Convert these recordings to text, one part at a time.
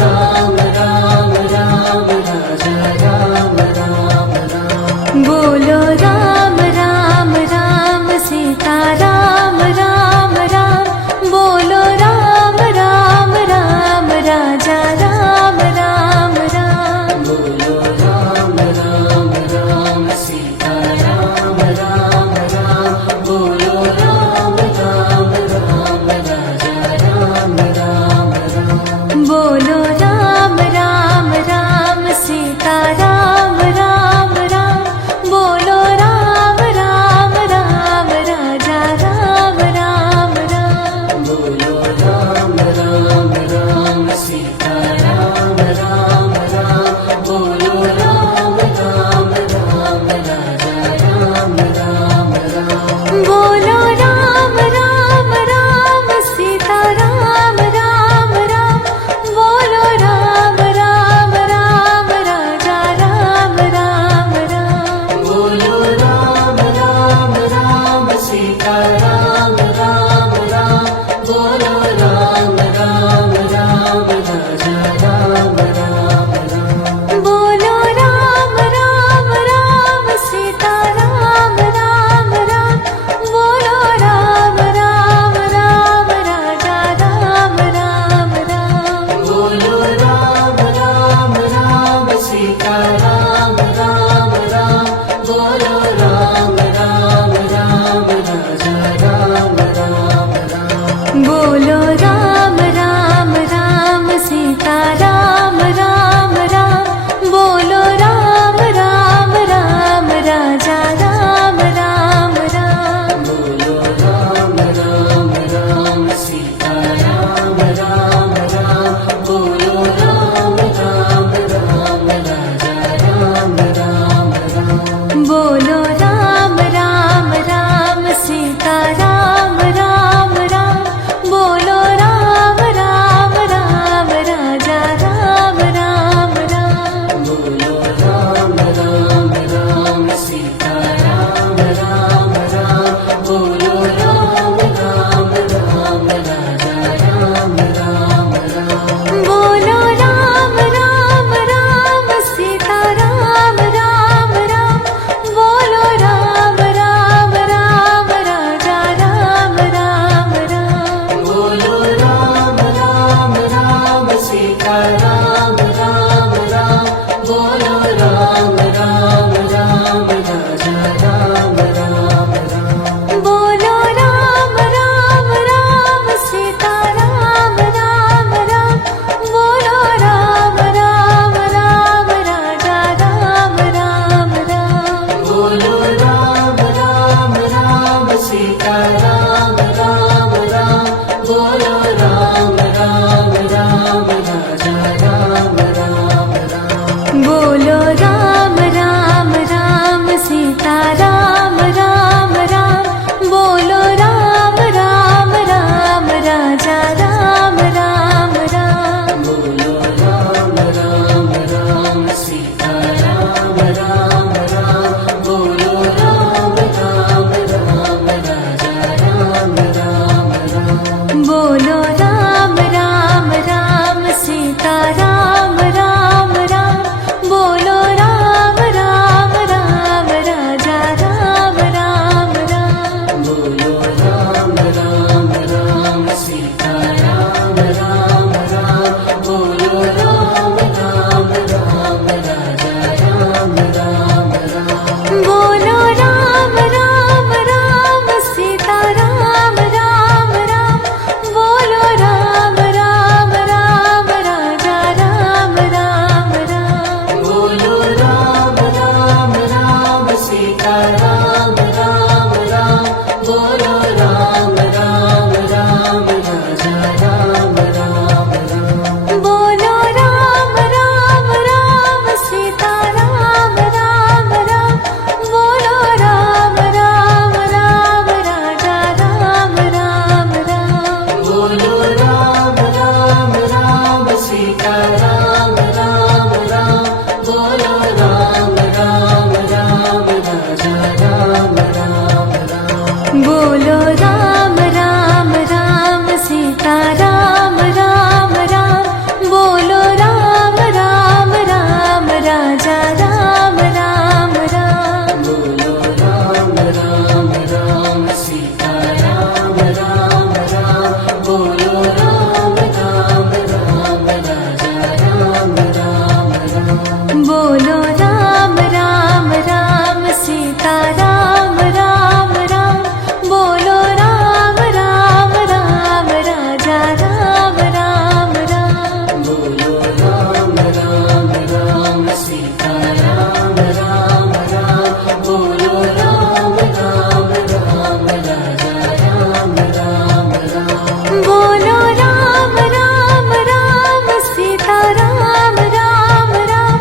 राम राम राम राजा राम राम राम। बोलो राम राम राम सीता राम राम राम। बोलो राम राम राम राजा राम राम राम। बोलो राम राम राम सीता राम राम राम। बोलो राम राम राम राजा राम राम राम। बोलो राम बोलो राम राम राम सीता राम राम राम बोलो राम राम राम राजा राम राम राम बोलो राम राम राम सीता राम राम राम बोलो राम राम राम राजा राम राम राम बोलो राम राम राम सीता राम राम राम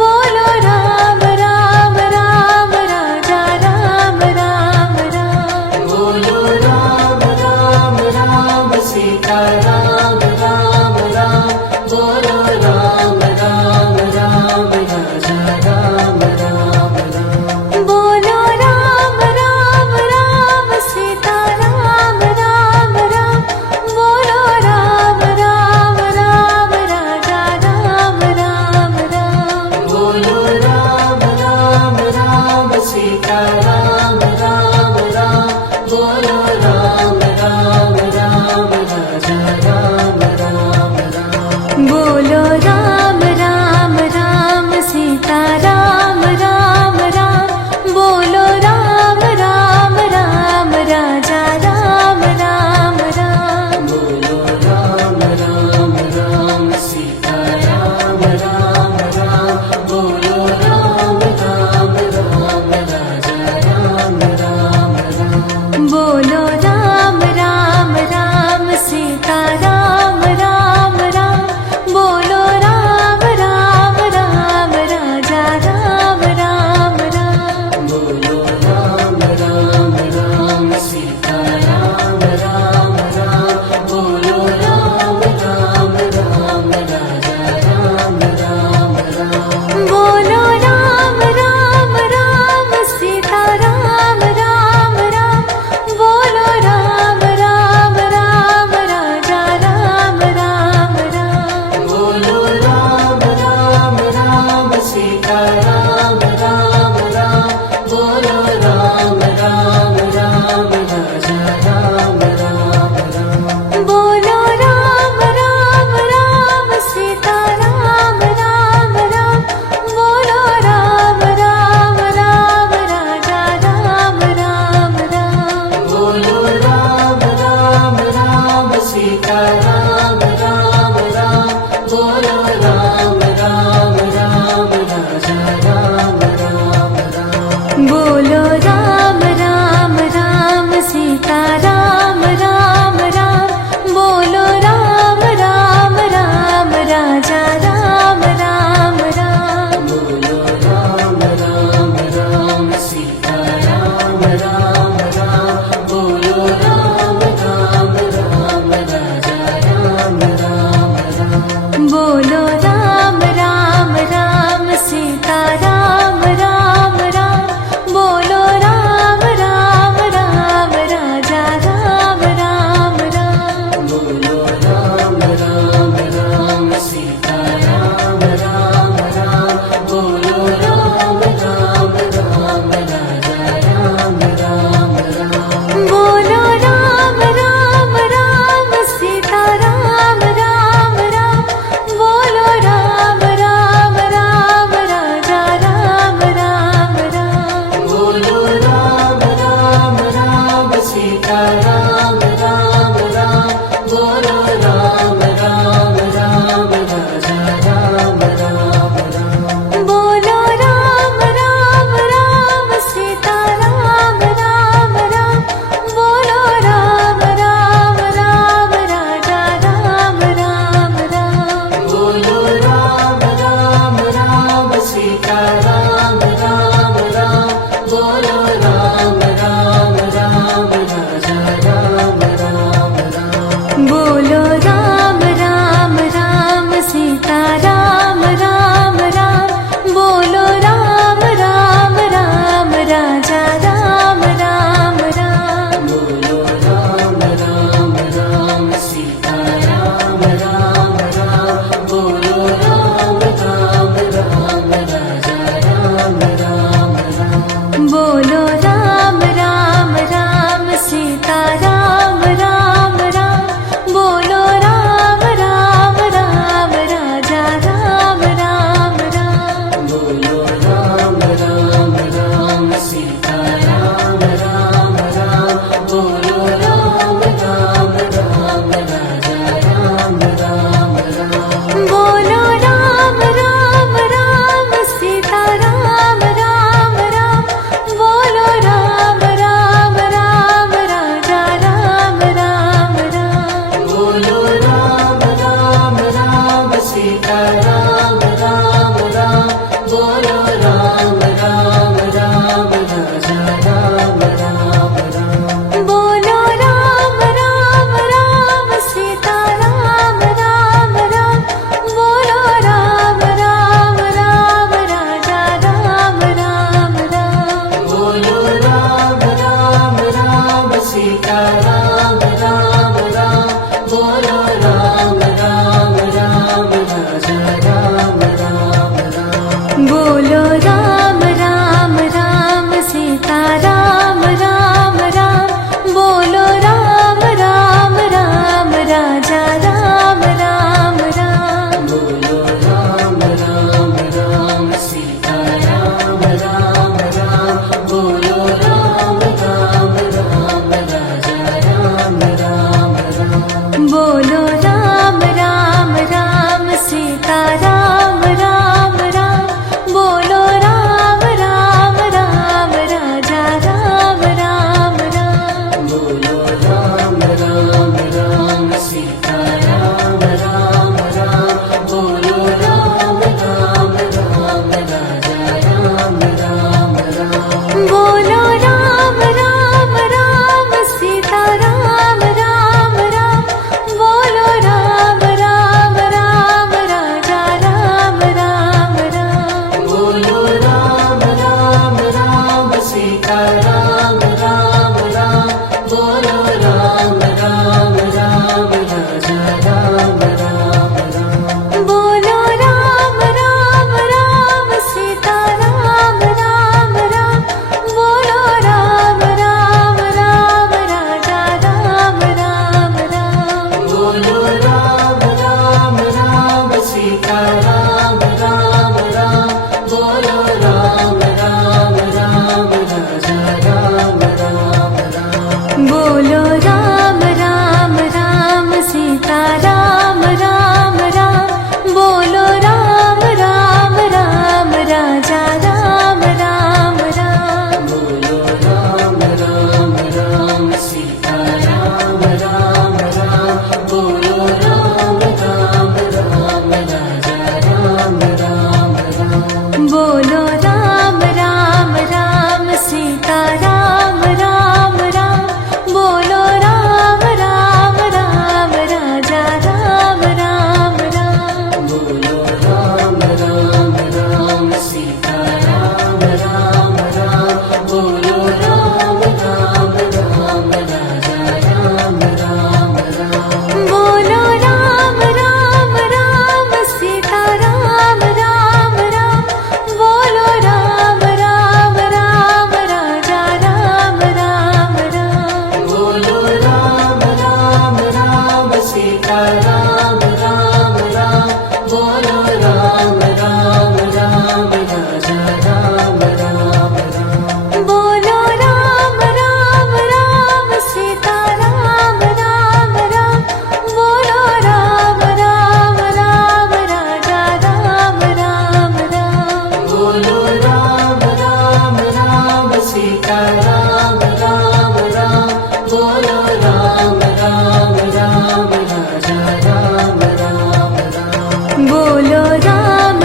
बोलो राम राम राम राजा राम राम राम बोलो राम राम राम सीता राम राम राम बोलो राम राम राम राजा राम राम राम बोलो राम राम राम सीता राम राम राम बोलो राम राम राम राजा राम राम राम बोलो राम राम राम सीता राम राम राम बोलो राम राम राम राजा राम राम राम बोलो राम राम राम सीता राम राम राम बोलो राम राम राम राजा राम राम राम बोलो राम राम राम सीता राम राम राम बोलो राम राम राम राजा राम राम राम बोलो राम राम राम सीता राम राम राम बोलो राम राम राम राजा राम राम राम बोलो राम राम राम सीता राम राम राम बोलो राम राम राम राजा राम राम राम बोलो राम राम राम सीता राम राम राम बोलो राम राम राम राजा राम राम राम बोलो राम राम राम सीता राम राम राम बोलो राम राम राम राजा राम राम राम बोलो राम राम राम सीता राम राम राम बोलो राम राम राम राजा राम राम राम बोलो राम राम राम सीता राम राम राम बोलो राम राम राम राजा राम राम राम बोलो राम राम राम सीता राम राम राम बोलो राम राम राम राजा राम राम राम बोलो राम राम राम सीता राम राम राम बोलो राम राम राम राजा राम राम राम बोलो राम બોલો રામ રામ રામ સીતારામ રામ રામ બોલો રામ રામ રામ રાજા રામ રામ રામ બોલો રામ રામ રામ સીતારામ રામ રામ બોલો રામ રામ રામ રાજા રામ રામ રામ બોલો રામ રામ રામ સીતારામ રામ રામ બોલો રામ રામ રામ રાજા રામ રામ રામ બોલો રામ રામ રામ સીતારામ રામ રામ બોલો રામ રામ રામ રાજા રામ રામ રામ બોલો રામ રામ રામ સીતારામ રામ રામ બોલો રામ રામ રામ રાજા રામ રામ રામ બોલો રામ રામ રામ સીતારામ રામ રામ બોલો રામ રામ રામ રાજા રામ રામ રામ બોલો રામ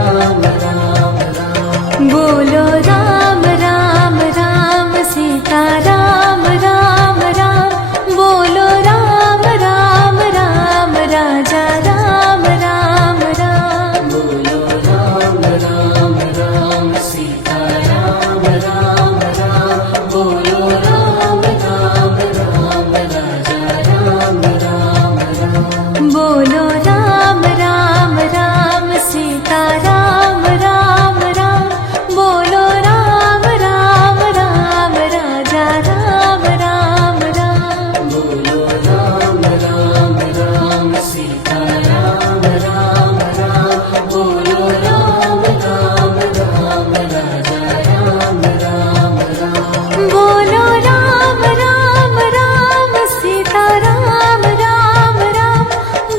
राम राम राम बोलो राम राम राम सीता राम राम राम बोलो राम राम राम राजा राम राम राम बोलो राम राम राम सीता राम राम राम बोलो राम राम राम राजा राम राम राम बोलो राम राम राम सीता राम राम राम बोलो राम राम राम राजा राम राम राम बोलो राम राम राम सीता राम राम राम बोलो राम राम राम राजा राम राम राम बोलो राम राम राम सीता राम राम राम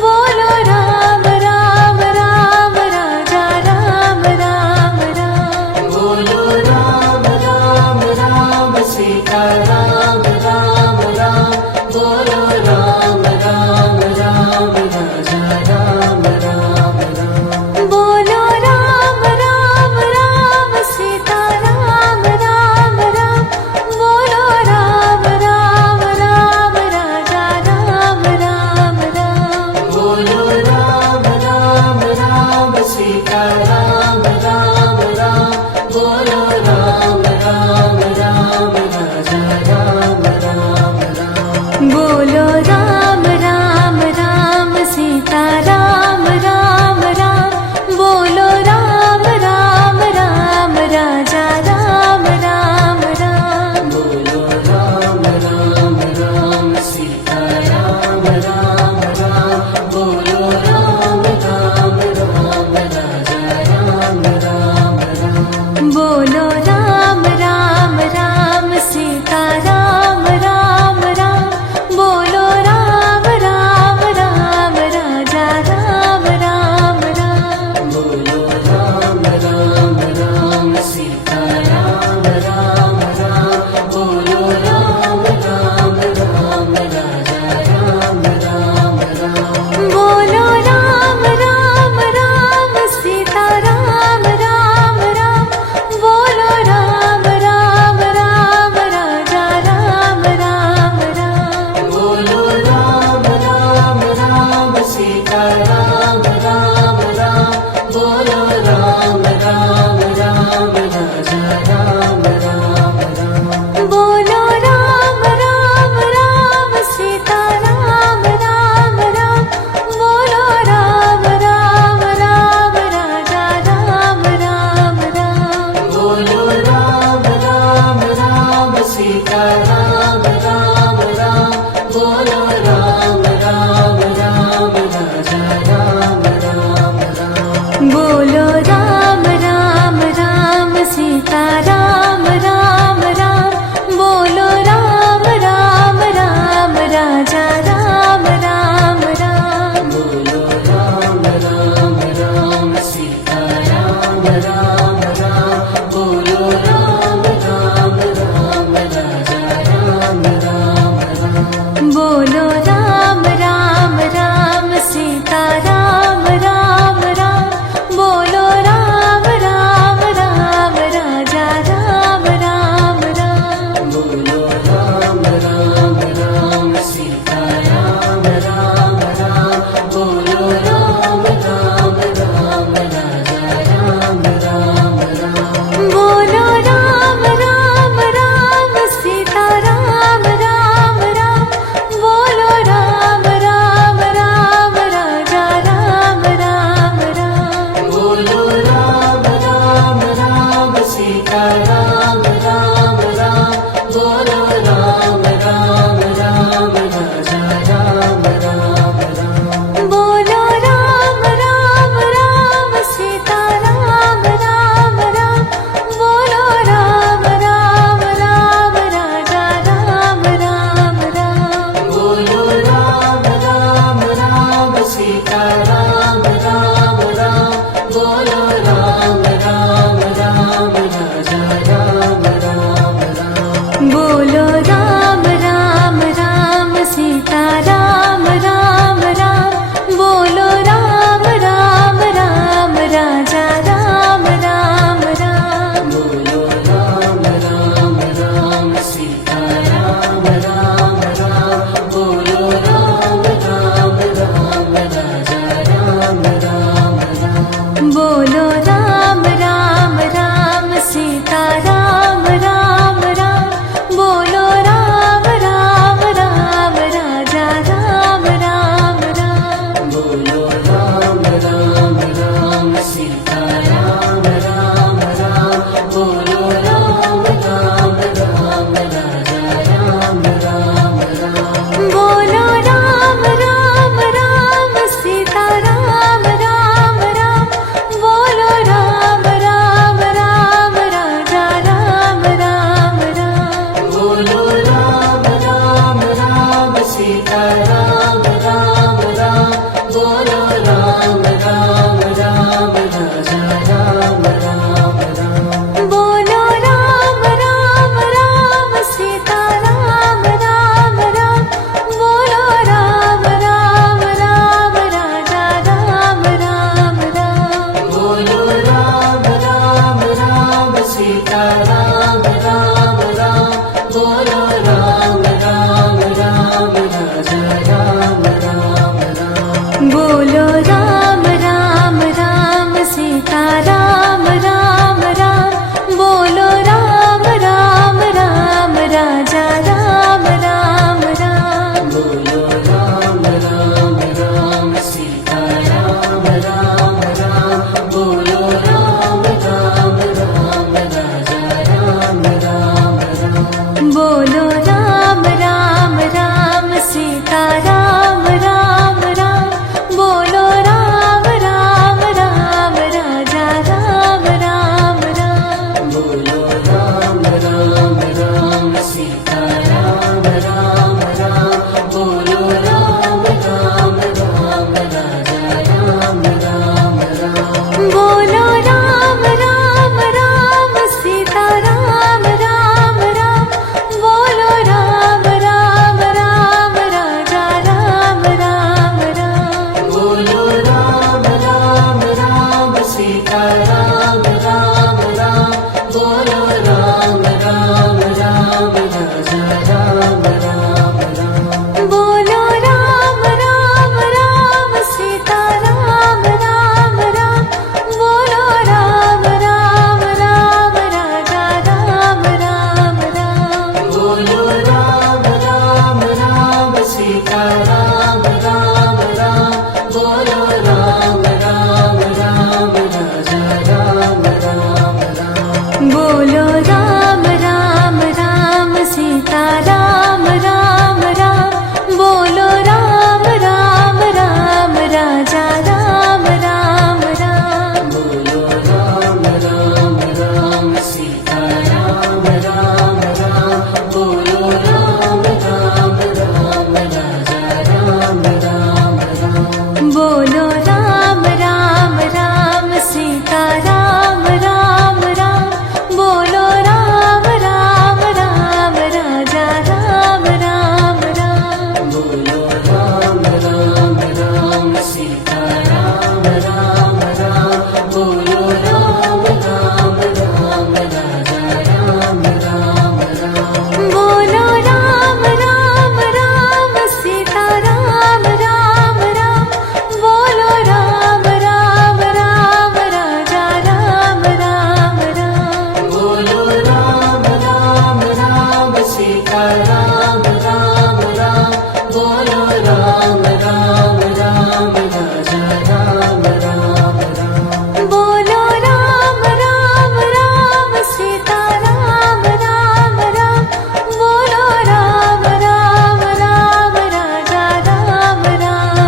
बोलो राम राम राम राजा राम राम राम बोलो राम राम राम सीता राम राम राम बोलो राम राम राम राजा राम राम राम बोलो राम राम राम सीता राम राम राम बोलो राम राम राम राजा राम राम राम बोलो राम राम राम सीता राम राम राम बोलो राम राम राम राजा राम राम राम बोलो राम राम राम सीता राम राम राम बोलो राम राम राम राजा राम राम राम बोलो राम राम राम सीता राम राम राम बोलो राम राम राम राजा राम राम राम बोलो राम राम राम सीता राम राम राम बोलो राम राम राम राजा राम राम राम बोलो राम राम राम सीता राम राम राम बोलो राम राम राम राजा राम राम राम बोलो राम राम राम सीता राम राम राम बोलो राम राम राम राजा राम राम राम बोलो राम राम राम सीता राम राम राम बोलो राम राम राम राजा राम राम राम बोलो राम राम राम सीता राम राम राम बोलो राम राम राम राजा राम राम राम बोलो राम राम राम सीता राम राम राम बोलो राम राम राम राजा राम राम राम बोलो राम राम राम सीता राम राम राम बोलो राम राम राम राजा राम राम राम बोलो राम राम राम सीता राम राम राम बोलो राम राम राम राजा राम राम राम बोलो राम राम राम सीता राम राम राम बोलो राम राम राम राजा राम राम राम बोलो राम राम राम सीता राम राम राम बोलो राम राम राम राजा राम राम राम राम राम बोलो राम राम राम सीता राम राम राम बोलो राम राम राम राजा राम राम राम बोलो राम राम राम सीता राम राम राम बोलो राम राम राम राजा राम राम राम बोलो राम राम राम सीता राम राम राम बोलो राम राम राम राजा राम राम राम बोलो राम राम राम सीता राम राम राम बोलो राम राम राम राजा राम राम राम बोलो राम राम राम सीता राम राम राम बोलो राम राम राम राजा राम राम राम बोलो राम राम राम सीता राम राम राम बोलो राम राम राम राजा राम राम राम बोलो राम राम राम सीता राम राम राम बोलो राम राम राम राजा राम राम राम बोलो राम राम राम सीता राम राम राम बोलो राम राम राम राजा राम राम राम बोलो राम राम राम सीता राम राम राम बोलो राम राम राम राजा राम राम राम बोलो राम राम राम सीता राम राम राम बोलो राम राम राम राजा राम राम राम बोलो राम राम राम सीता राम राम राम बोलो राम राम राम राजा राम राम राम बोलो राम राम राम सीता राम राम राम बोलो राम राम राम राजा राम राम राम बोलो राम राम राम सीता राम राम राम बोलो राम राम राम राजा राम राम राम बोलो राम राम राम सीता राम राम राम बोलो राम राम राम राजा राम राम राम बोलो राम राम राम सीता राम राम राम बोलो राम राम राम राजा राम राम राम बोलो राम राम राम सीता राम राम राम बोलो राम राम राम राजा राम राम राम बोलो राम राम राम सीता राम राम राम बोलो राम राम राम राजा राम राम राम बोलो राम राम राम सीता राम राम राम बोलो राम राम राम राजा राम राम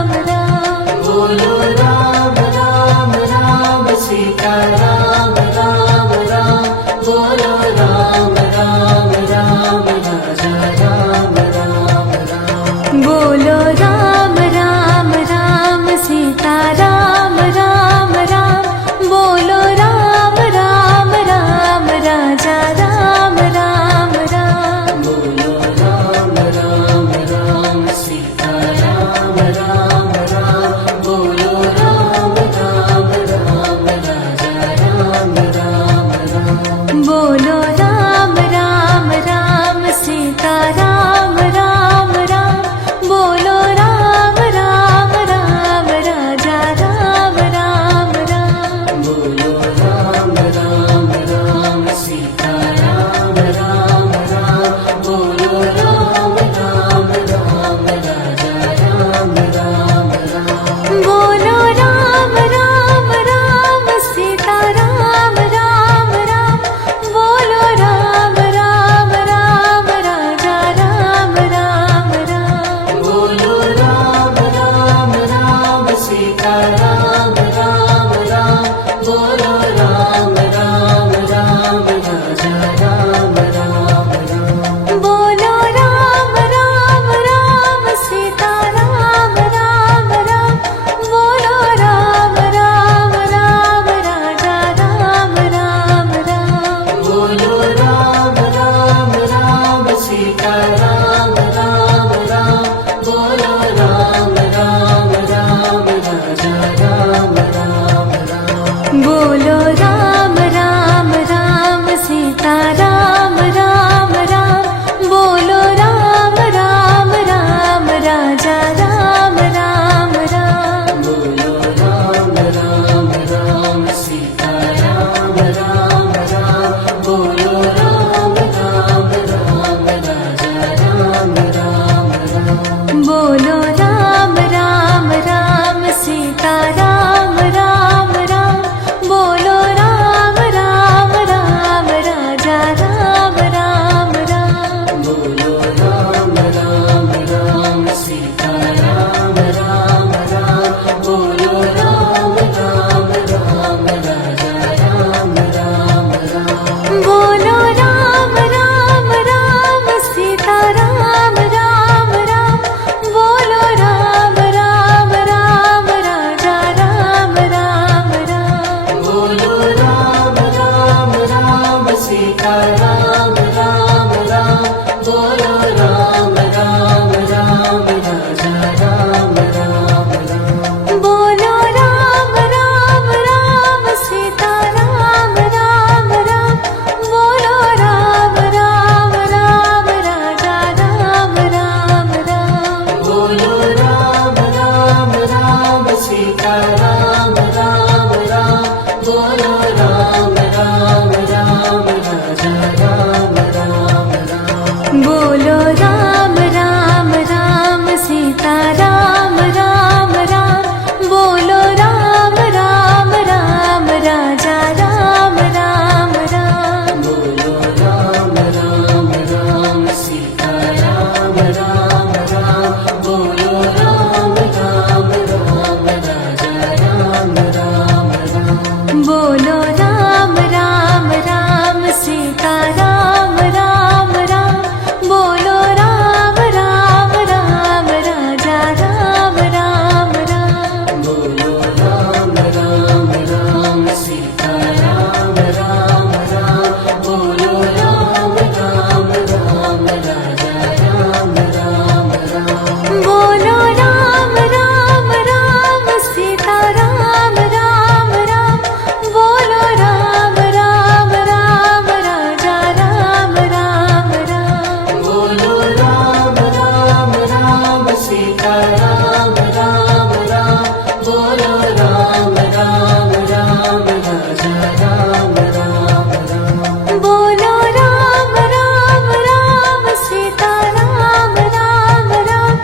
राम बोलो राम राम राम सीता राम राम राम बोलो राम राम राम राजा राम राम राम बोलो राम राम राम सीता राम राम राम बोलो राम राम राम राजा राम राम राम बोलो राम राम राम सीता राम राम राम बोलो राम राम राम राजा राम राम राम बोलो राम राम राम सीता राम राम राम बोलो राम राम राम राजा राम राम राम बोलो राम राम राम सीता राम राम राम बोलो राम राम राम बोलो राम राम राम सीता राम राम राम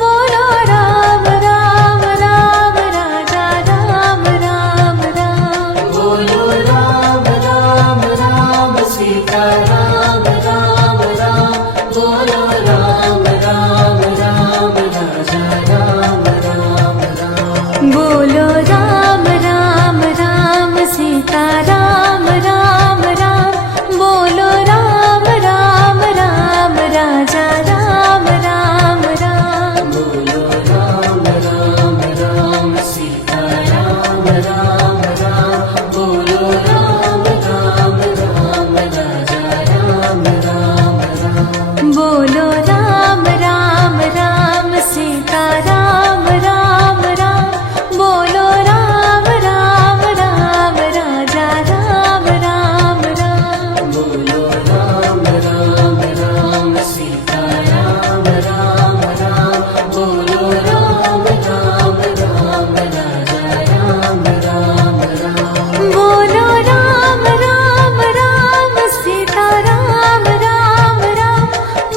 बोलो राम राम राम राजा राम राम राम बोलो राम राम राम सीता राम राम राम बोलो राम राम राम राजा राम राम राम बोलो राम राम राम सीता राम राम राम बोलो राम राम राम राजा राम राम राम बोलो राम राम राम सीता राम राम राम बोलो राम राम राम राजा राम राम राम बोलो राम राम राम सीता राम राम राम बोलो राम राम राम राजा राम राम राम बोलो राम राम राम सीता राम राम राम बोलो राम राम राम राजा राम राम राम बोलो राम राम राम सीता राम राम राम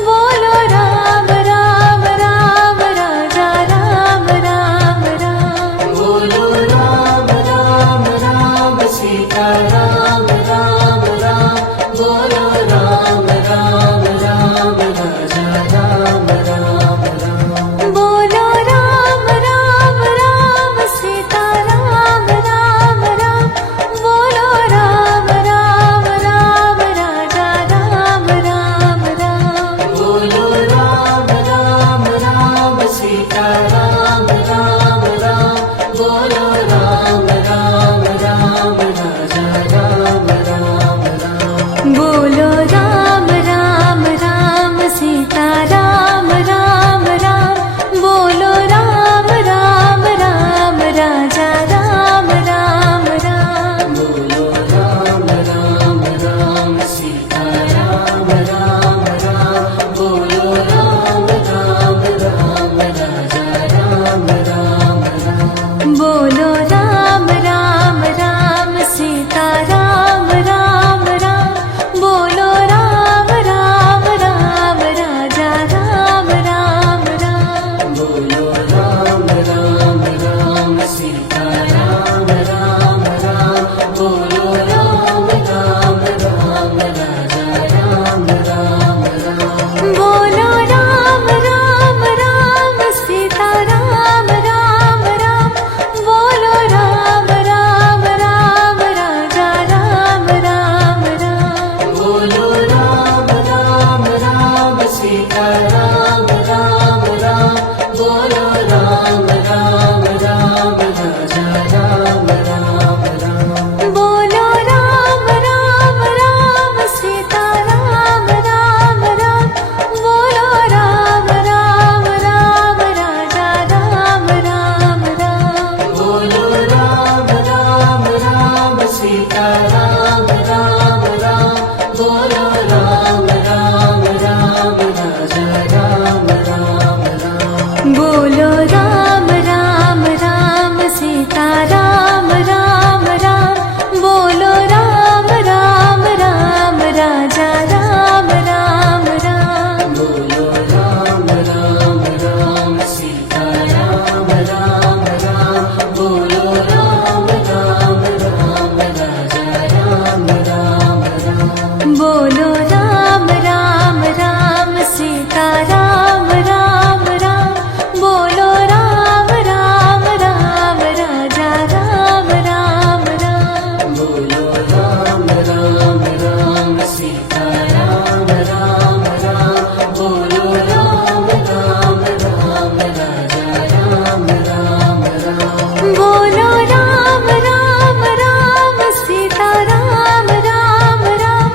बोलो राम राम राम राजा राम राम राम बोलो राम राम राम सीता राम राम राम बोलो राम राम राम राजा राम राम राम बोलो राम राम राम सीता राम राम राम बोलो राम राम राम राजा राम राम राम बोलो राम राम राम सीता राम राम राम बोलो राम राम राम राजा राम राम राम बोलो राम राम राम सीता राम राम राम बोलो राम राम राम राजा राम राम राम बोलो राम राम राम सीता राम राम राम बोलो राम राम राम राजा राम राम राम बोलो राम राम राम सीता राम राम राम बोलो राम राम राम राजा राम राम राम बोलो राम राम राम सीता राम राम राम बोलो राम राम राम राजा राम राम राम बोलो राम राम राम सीता राम राम राम बोलो राम राम राम राजा राम राम राम बोलो राम राम राम सीता राम राम राम बोलो राम राम राम राजा राम राम राम बोलो राम राम राम सीता राम राम राम बोलो राम राम राम राजा राम राम राम बोलो राम राम राम सीता राम राम राम बोलो राम राम राम राजा राम राम राम बोलो राम राम राम सीता राम राम राम बोलो राम राम राम राजा राम राम राम बोलो राम राम राम सीता राम राम राम बोलो राम राम राम राजा राम राम राम बोलो राम राम राम सीता राम राम राम बोलो राम राम राम राजा राम राम राम बोलो राम राम राम सीता राम राम राम बोलो राम राम राम राजा राम राम राम बोलो राम राम राम सीता राम राम राम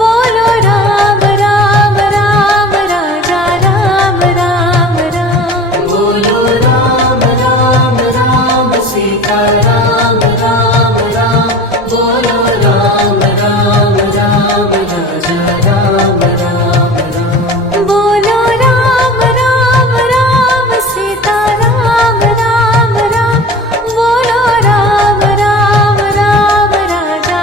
बोलो राम राम राम राजा राम राम राम बोलो राम राम राम सीता राम राम राम बोलो राम राम राम राजा राम राम राम बोलो राम राम राम सीता राम राम राम बोलो राम राम राम राजा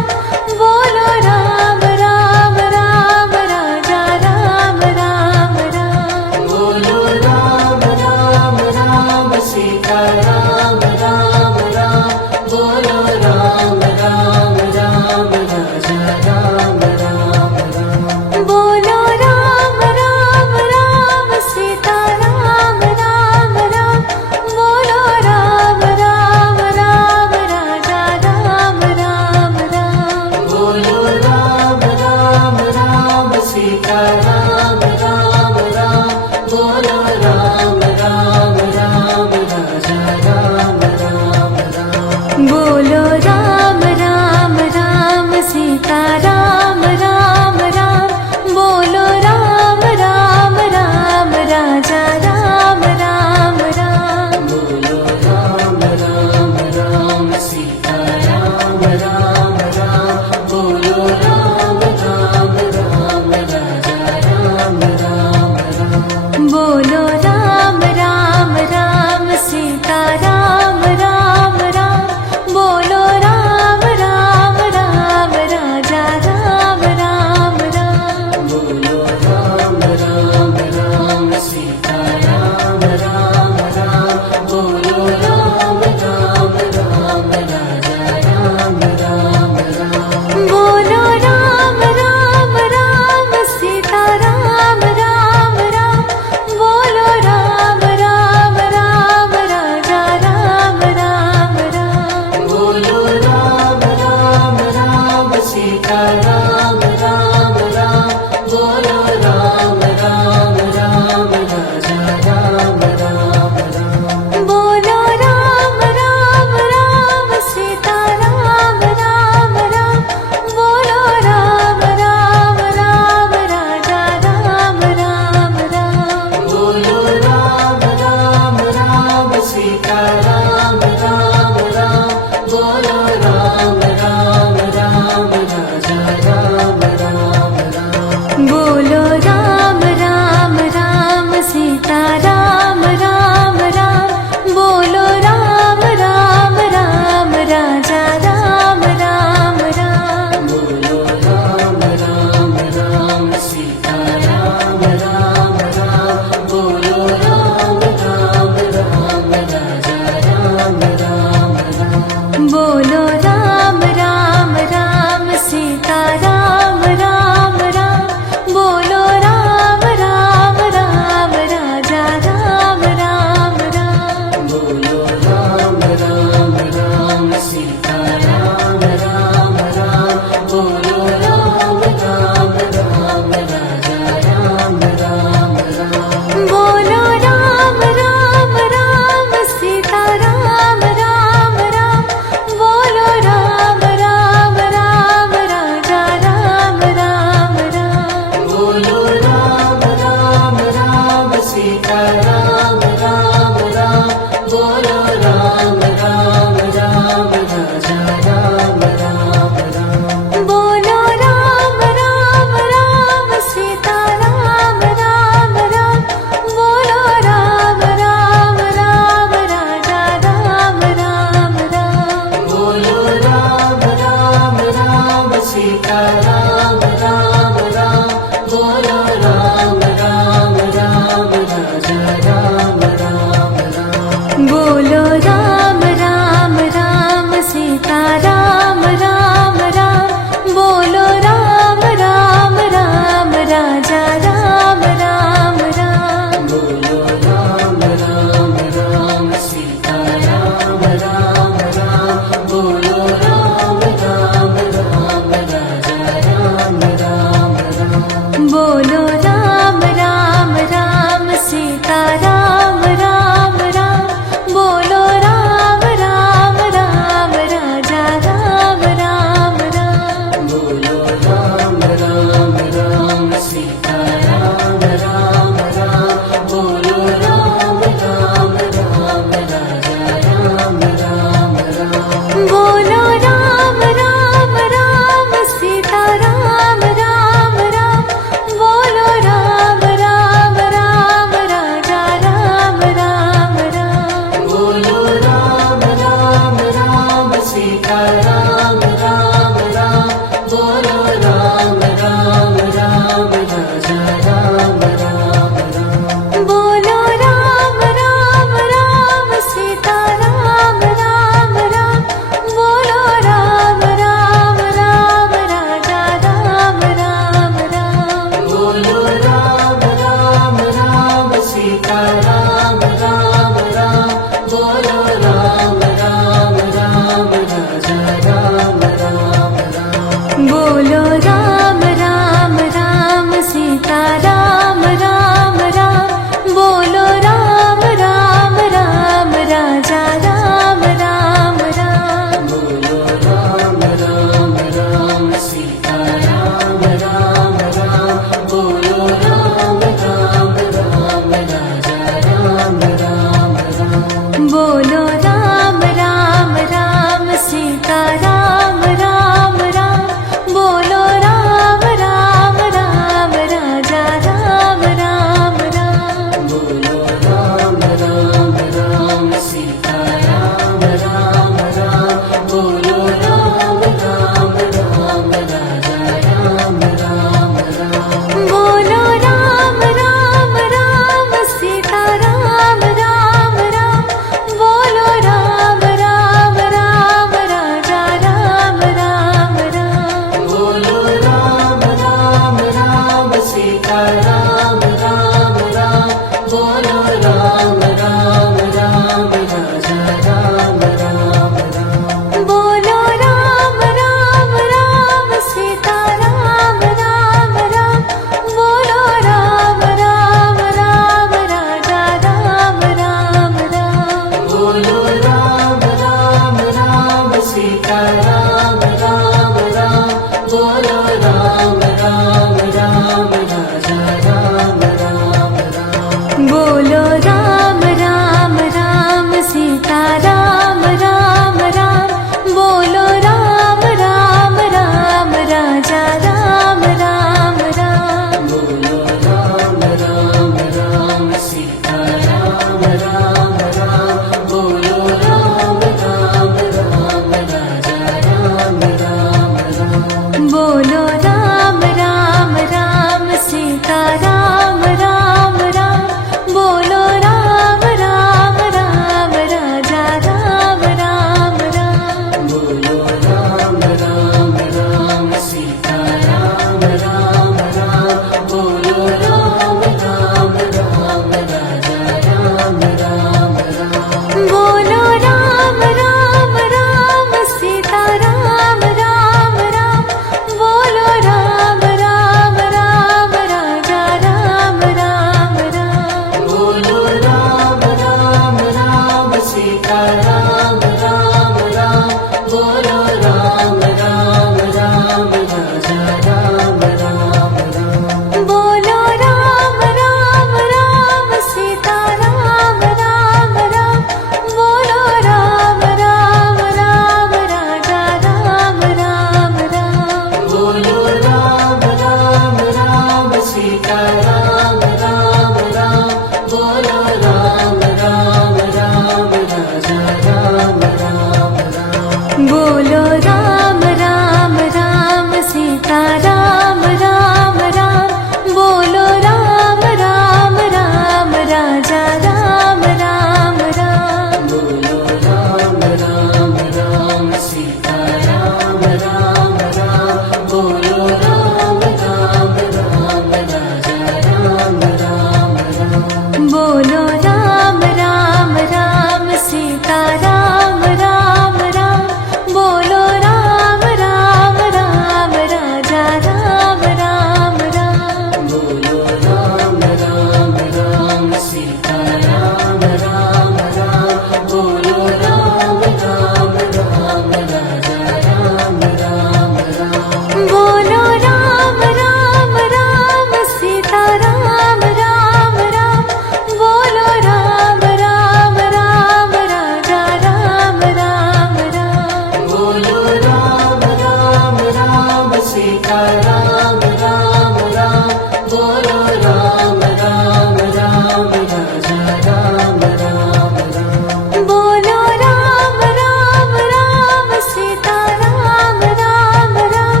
राम राम राम राजा राम राम राम बोलो राम राम राम सीता राम राम राम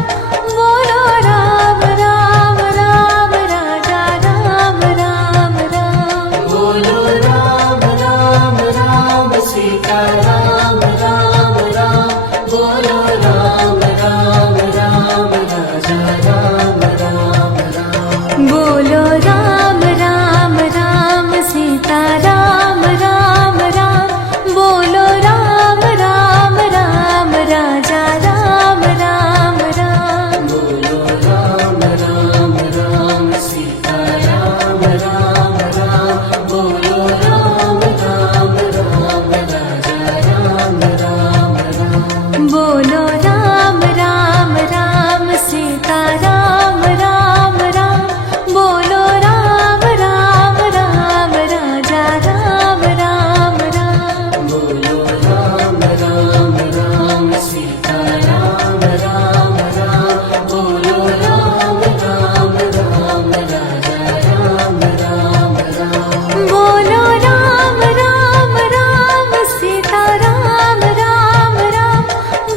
बोलो राम राम राम राजा राम राम राम बोलो राम राम राम सीता राम राम राम बोलो राम राम राम राजा राम राम राम बोलो राम राम राम सीता राम राम राम बोलो राम राम राम राजा राम राम राम बोलो राम राम राम सीता राम राम राम बोलो राम राम राम राजा राम राम राम बोलो राम राम राम सीता राम राम राम बोलो राम राम राम राजा राम राम राम बोलो राम राम राम सीता राम राम राम बोलो राम राम राम राजा राम राम राम बोलो राम राम राम सीता राम राम राम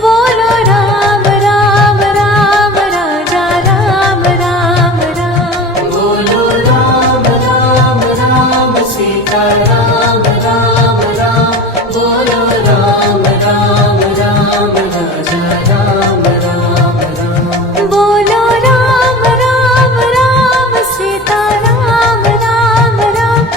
बोलो राम राम राम राजा राम राम राम बोलो राम राम राम सीता राम राम राम बोलो राम राम राम राजा राम राम राम बोलो राम राम राम सीता राम राम राम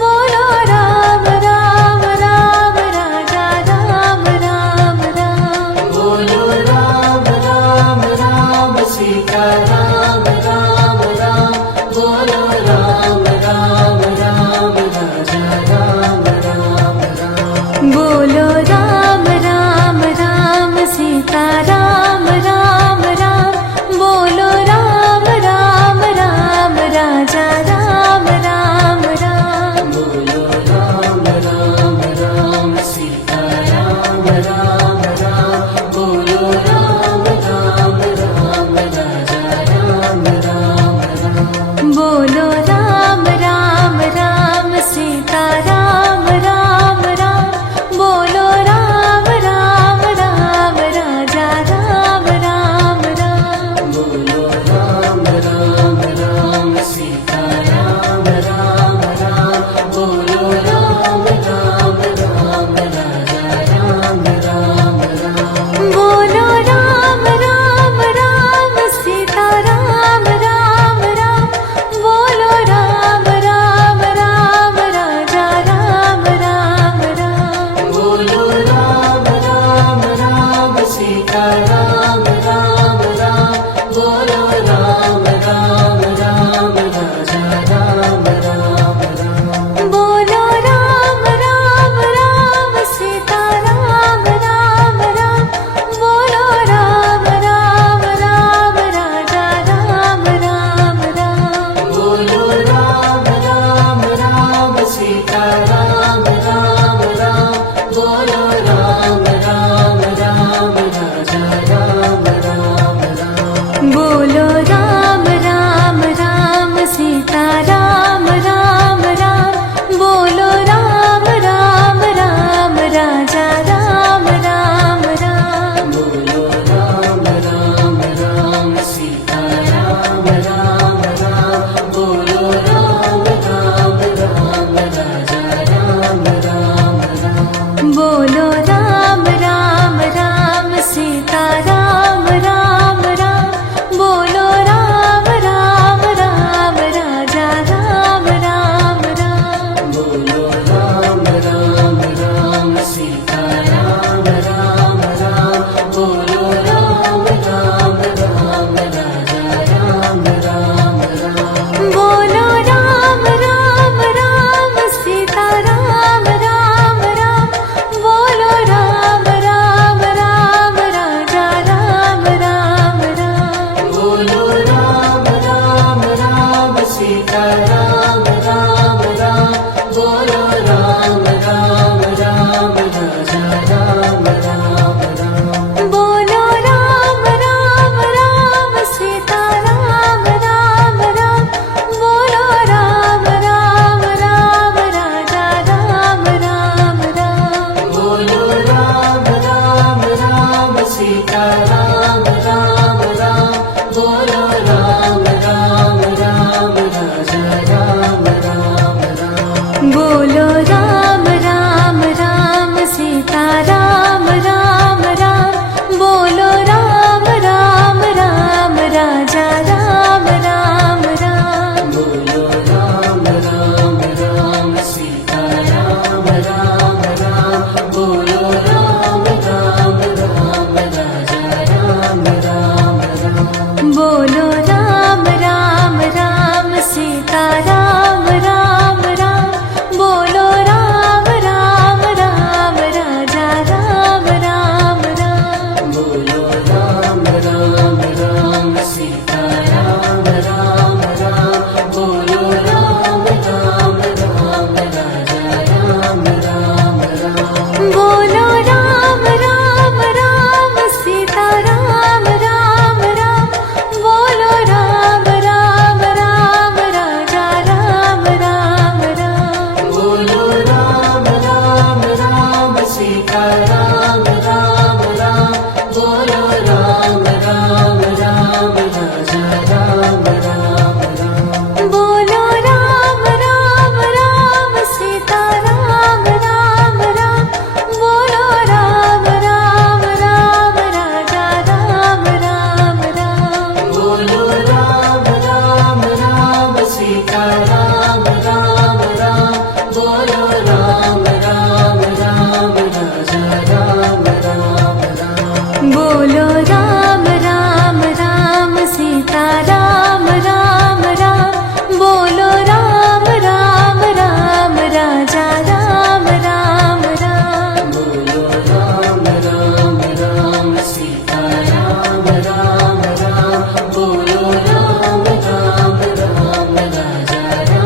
बोलो राम राम राम राजा राम राम राम बोलो राम राम राम सीता राम राम राम बोलो राम राम राम राजा राम राम राम बोलो राम राम राम सीता राम राम राम बोलो राम राम राम राजा राम राम राम बोलो राम राम राम सीता राम राम राम बोलो राम राम राम राजा राम राम राम बोलो राम राम राम सीता राम राम राम बोलो राम राम राम राजा राम राम राम बोलो राम राम राम सीता राम राम राम बोलो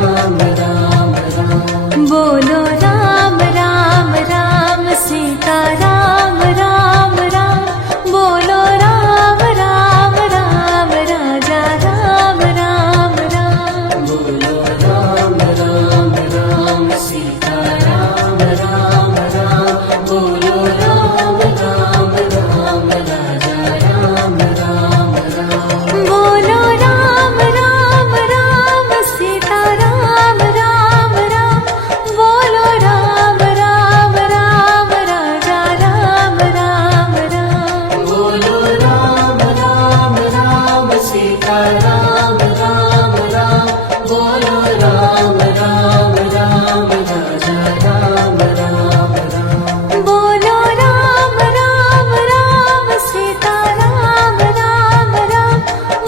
राम राम राम बोलो राम राम राम सीता राम राम राम बोलो राम राम राम राजा राम राम राम बोलो राम राम राम सीता राम राम राम बोलो राम राम राम राजा राम राम राम बोलो राम राम राम सीता राम राम राम बोलो राम राम राम राजा राम राम राम बोलो राम राम राम सीता राम राम राम बोलो राम राम राम राजा राम राम राम बोलो राम राम राम सीता राम राम राम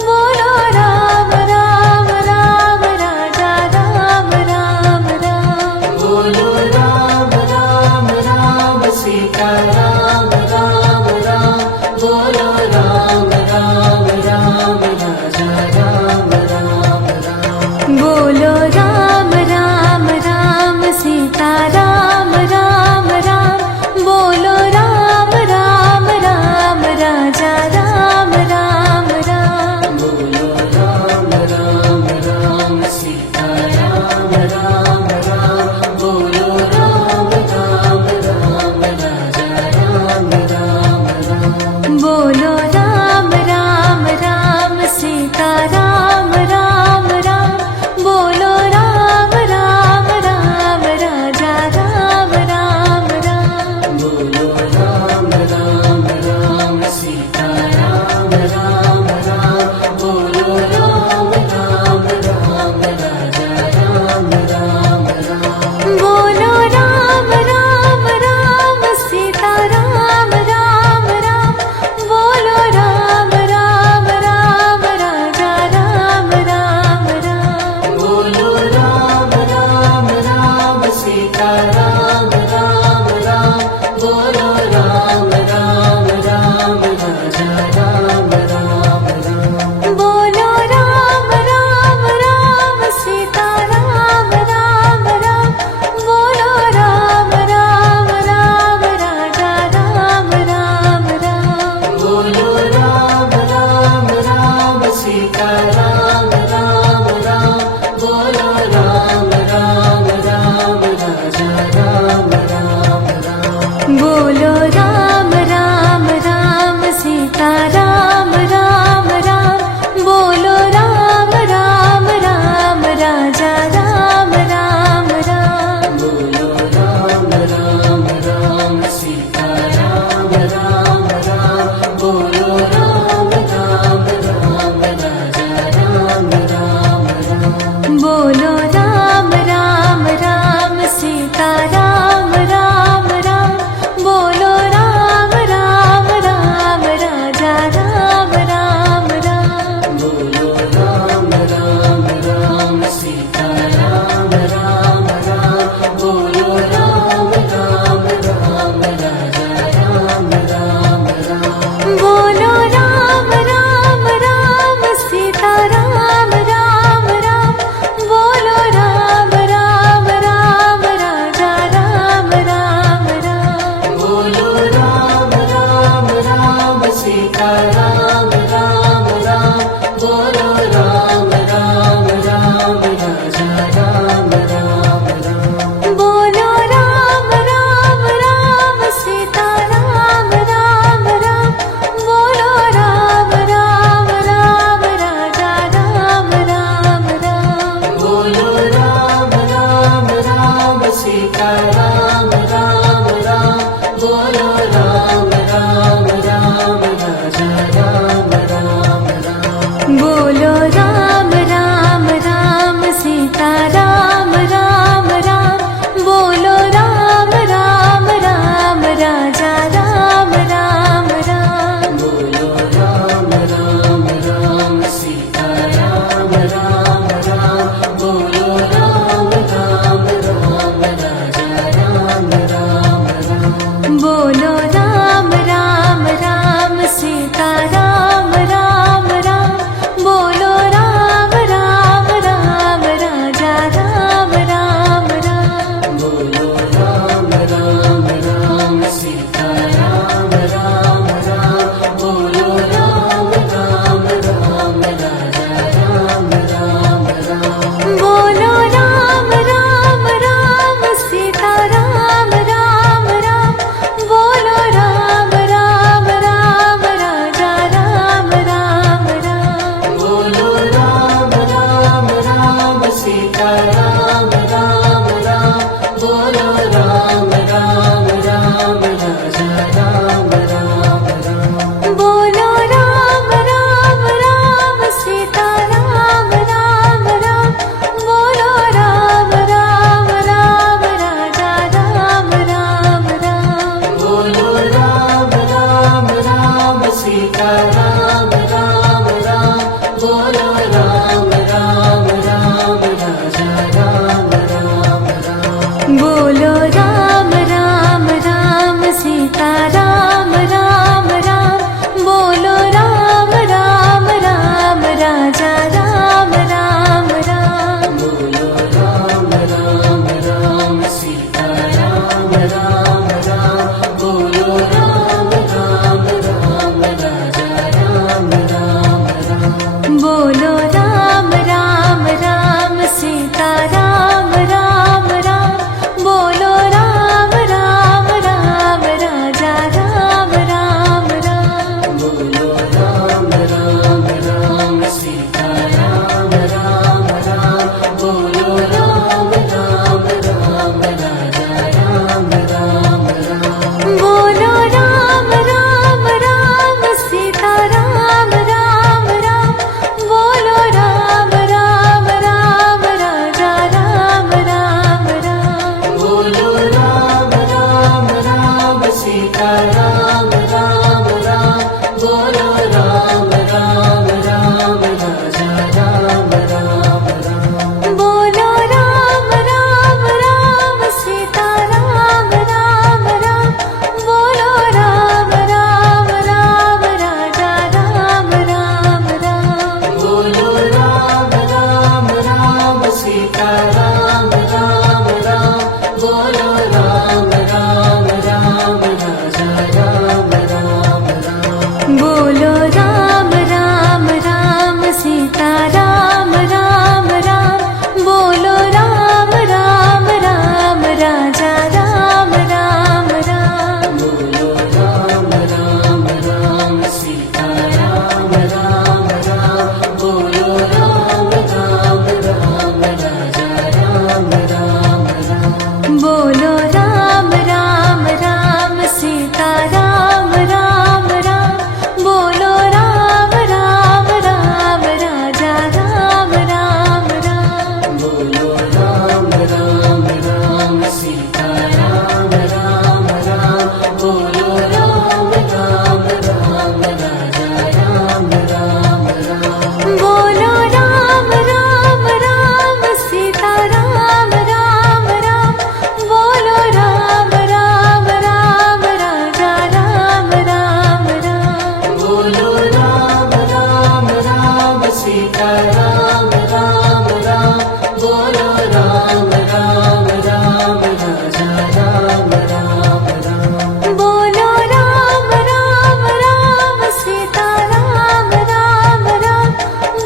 बोलो राम राम राम राजा राम राम राम बोलो राम राम राम सीता राम राम राम बोलो राम राम राम राजा राम राम राम बोलो राम राम राम सीता राम राम राम बोलो राम राम राम राजा राम राम राम बोलो राम राम राम सीता राम राम राम बोलो राम राम राम राजा राम राम राम बोलो राम राम राम सीता राम राम राम बोलो राम राम राम राजा राम राम राम बोलो राम राम राम सीता राम राम राम बोलो राम राम राम राजा राम राम राम बोलो राम राम राम सीता राम राम राम बोलो राम राम राम राजा राम राम राम बोलो राम राम राम सीता राम राम राम बोलो राम राम राम राजा राम राम राम बोलो राम राम राम सीता राम राम राम बोलो राम राम राम राजा राम राम राम बोलो राम राम राम सीता राम राम राम बोलो राम राम राम राजा राम राम राम बोलो राम राम राम सीता राम राम राम बोलो राम राम राम राजा राम राम राम बोलो राम राम राम सीता राम राम राम बोलो राम राम राम राजा राम राम राम बोलो राम राम राम सीता राम राम राम बोलो राम राम राम राजा राम राम राम बोलो राम राम राम सीता राम राम राम बोलो राम राम राम राजा राम राम राम बोलो राम राम राम सीता राम राम राम बोलो राम राम राम राजा राम राम राम बोलो राम राम राम सीता राम राम राम बोलो राम राम राम राजा राम राम राम बोलो राम राम राम सीता राम राम राम बोलो राम राम राम राजा राम राम राम बोलो राम राम राम सीता राम राम राम बोलो राम राम राम राजा राम राम राम बोलो राम राम राम सीता राम राम राम बोलो राम राम राम राजा राम राम राम बोलो राम राम राम सीता राम राम राम बोलो राम राम राम राजा राम राम राम राजा राम राम राम बोलो राम राम राम सीता राम राम राम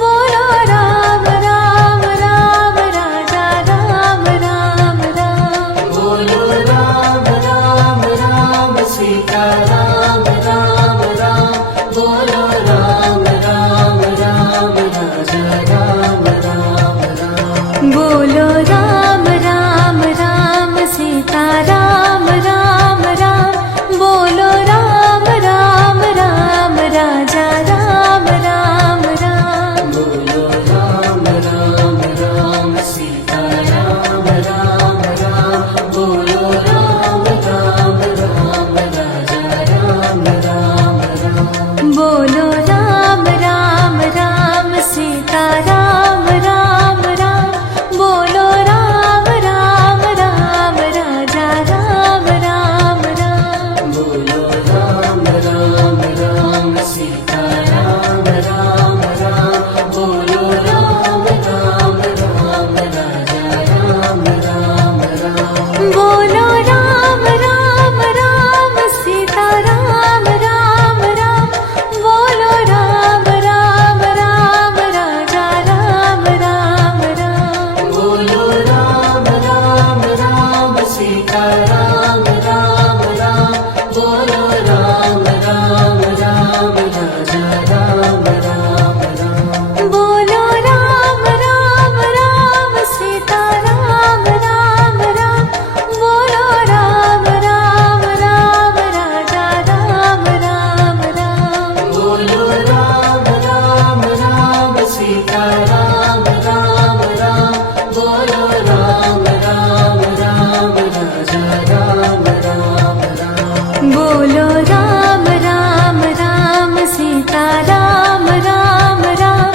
बोलो राम राम राम राजा राम राम राम बोलो राम राम राम सीता राम राम राम बोलो राम राम राम राजा राम राम राम बोलो राम राम राम सीता राम राम राम बोलो राम राम राम राजा राम राम राम बोलो राम राम राम सीता राम राम राम बोलो राम राम राम राजा राम राम राम बोलो राम राम राम सीता राम राम राम बोलो राम राम राम राजा राम राम राम बोलो राम राम राम सीता राम राम राम बोलो राम राम राम राजा राम राम राम बोलो राम राम राम सीता राम राम राम बोलो राम राम राम राजा राम राम राम बोलो राम राम राम सीता राम राम राम बोलो राम राम राम राजा राम राम राम बोलो राम राम राम सीता राम राम राम बोलो राम राम राम राजा राम राम राम बोलो राम राम राम सीता राम राम राम बोलो राम राम राम राजा राम राम राम बोलो राम राम राम सीता राम राम राम बोलो राम राम राम राजा राम राम राम बोलो राम राम राम सीता राम राम राम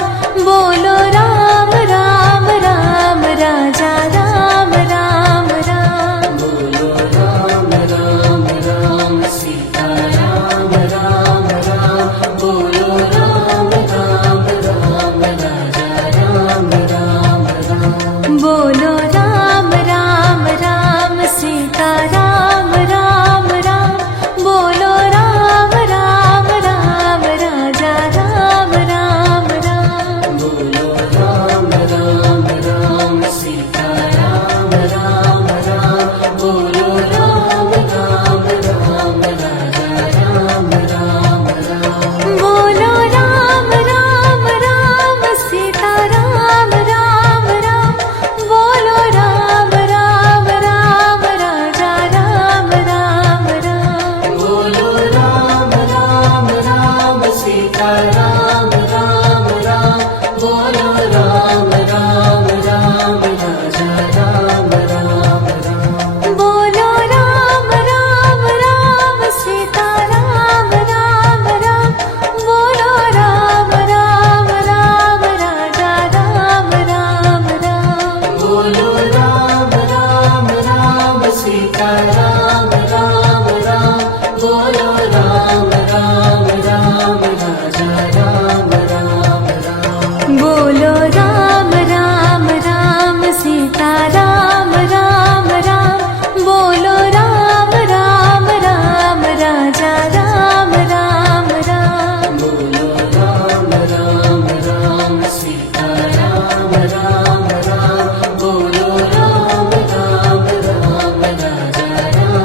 बोलो राम राम राम राजा राम राम राम बोलो राम राम राम सीता राम राम राम बोलो राम राम राम राजा राम राम राम बोलो राम राम राम सीता राम राम राम बोलो राम राम राम राजा राम राम राम बोलो राम राम राम सीता राम राम राम बोलो राम राम राम राजा राम राम राम बोलो राम राम राम सीता राम राम राम बोलो राम राम राम राजा राम राम राम बोलो राम राम राम सीता राम राम राम बोलो राम राम राम राजा राम राम राम बोलो राम राम राम सीता राम राम राम बोलो राम राम राम राजा राम राम राम बोलो राम राम राम सीता राम राम राम बोलो राम राम राम राजा राम राम राम बोलो राम राम राम सीता राम राम राम बोलो राम राम राम राजा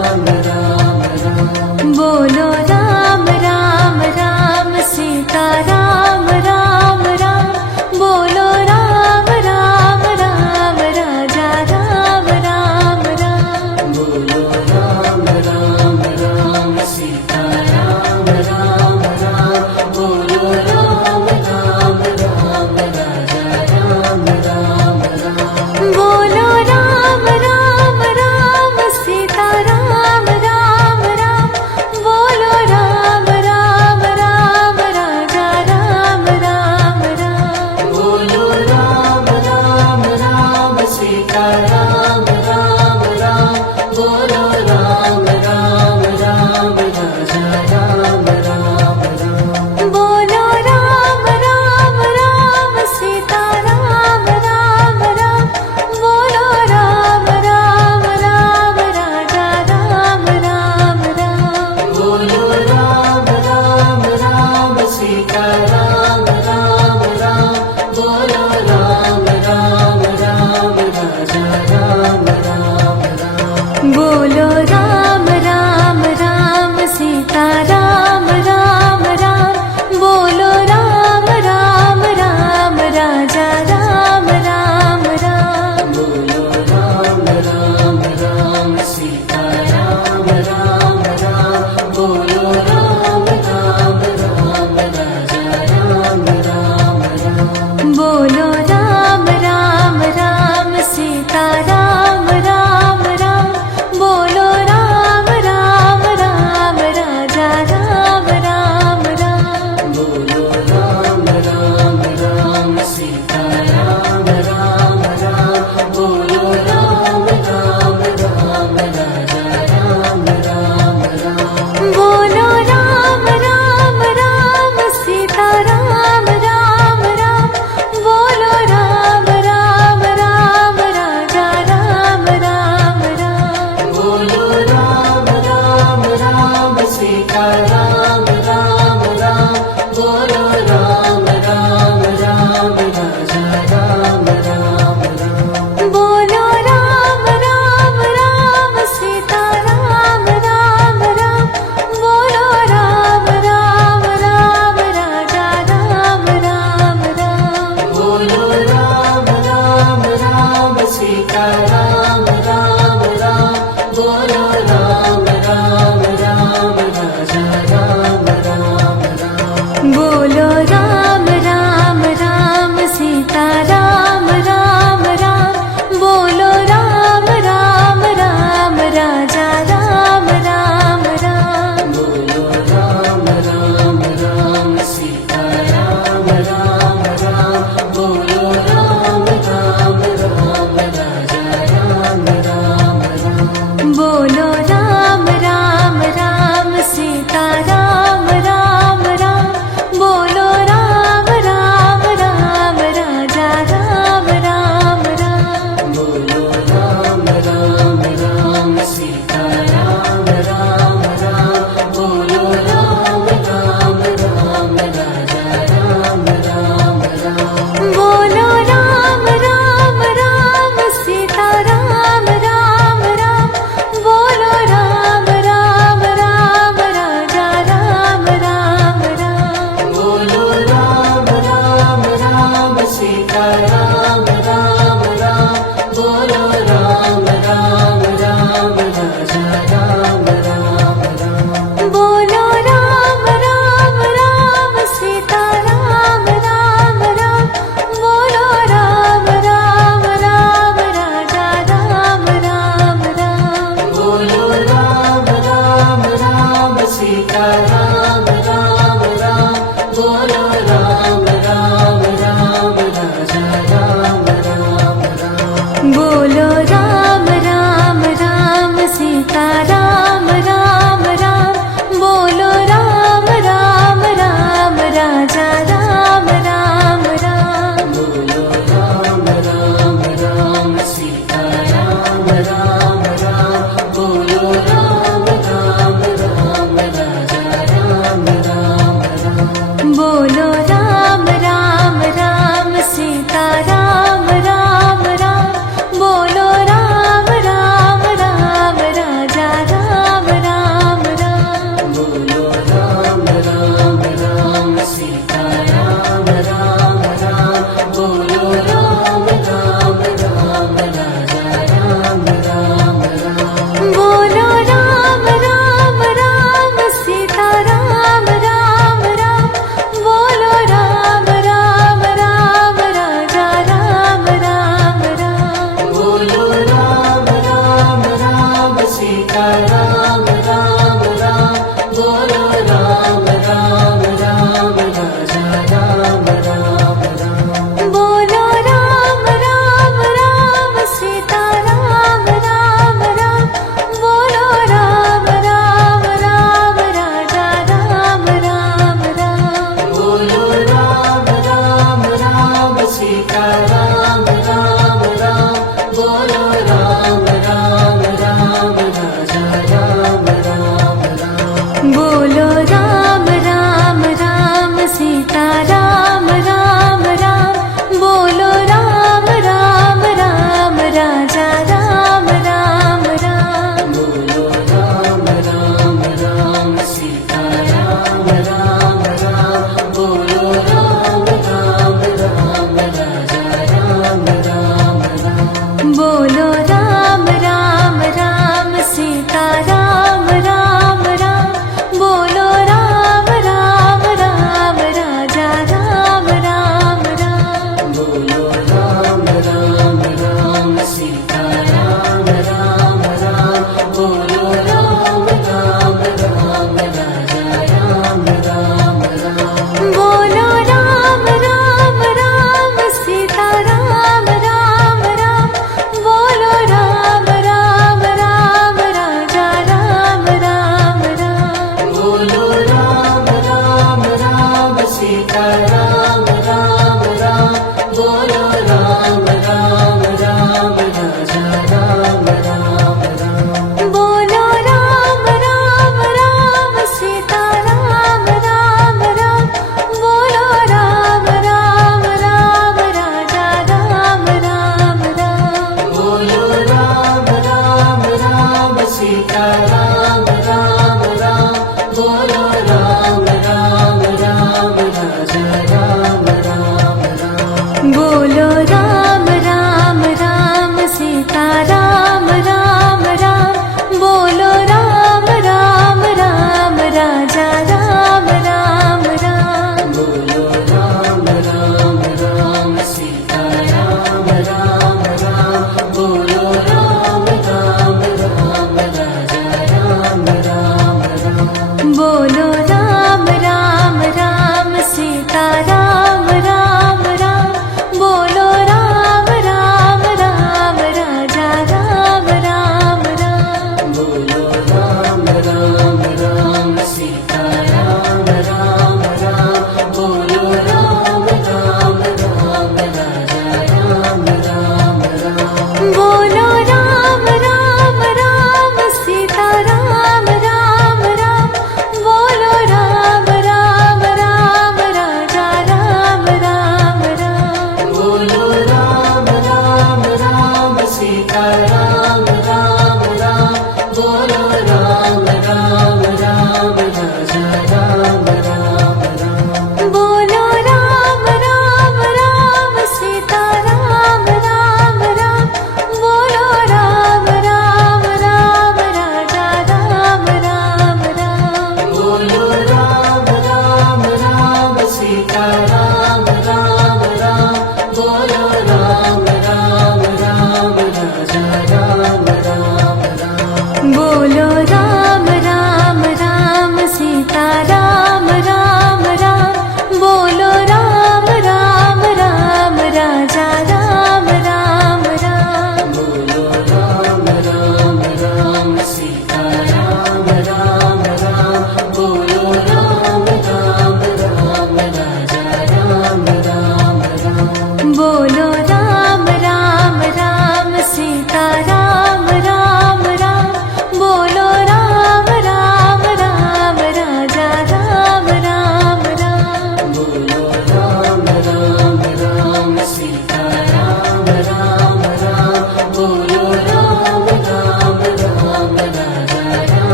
રામ